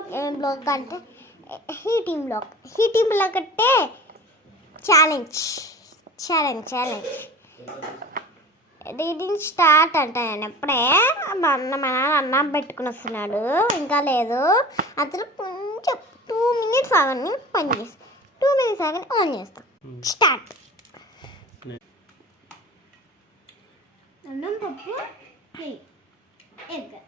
Blog ఏం blog అంటే heating blog అంటే ఛాలెంజ్ రీడింగ్ స్టార్ట్ అంటే నేను ఎప్పుడే మా నాన్న అన్నం పెట్టుకుని వస్తున్నాడు, ఇంకా లేదు. అతను కొంచెం 2 minutes ఆగని పని చేస్తాను, 2 minutes ఆగని ఆన్ చేస్తాం. స్టార్ట్. అన్నం పప్పు ఎగ్.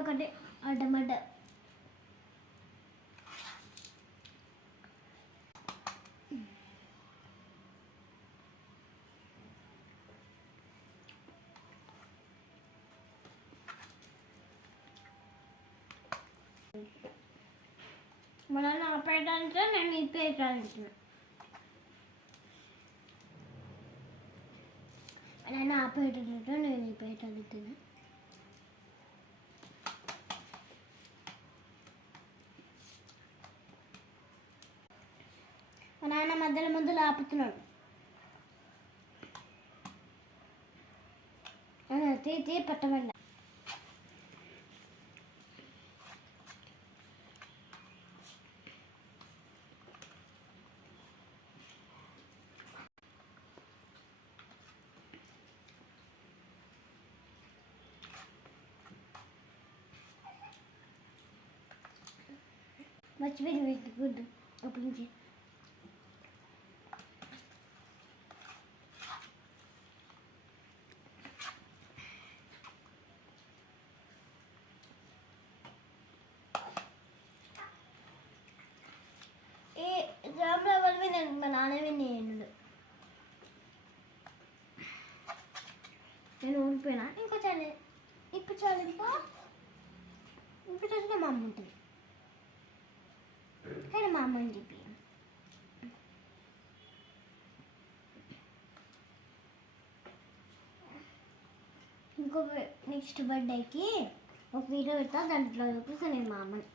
ఒకటి టమాటా, మన నా పేట అంటే నేను ఈ పేట అంటున్నా, నేను ఆ పేట అంటే నేను ఈ పేట అంటున్నా. మా నాన్న మధ్యలో ఆపుతున్నాడు. తీ పట్టమండ. మర్చిపోయి గుడ్డు ఓపెన్ చేయి. నేను మా నాన్నవి నేను ఊరిపోయినా. ఇంకో చాలు ఇప్పుడు చూసిన మా అమ్మ ఉంటుంది, కానీ మా అమ్మని చెప్పి ఇంకో నెక్స్ట్ బర్త్డేకి ఒక వీడియో పెడతా, దాంట్లో చూపిస్తాను నేను మా అమ్మని.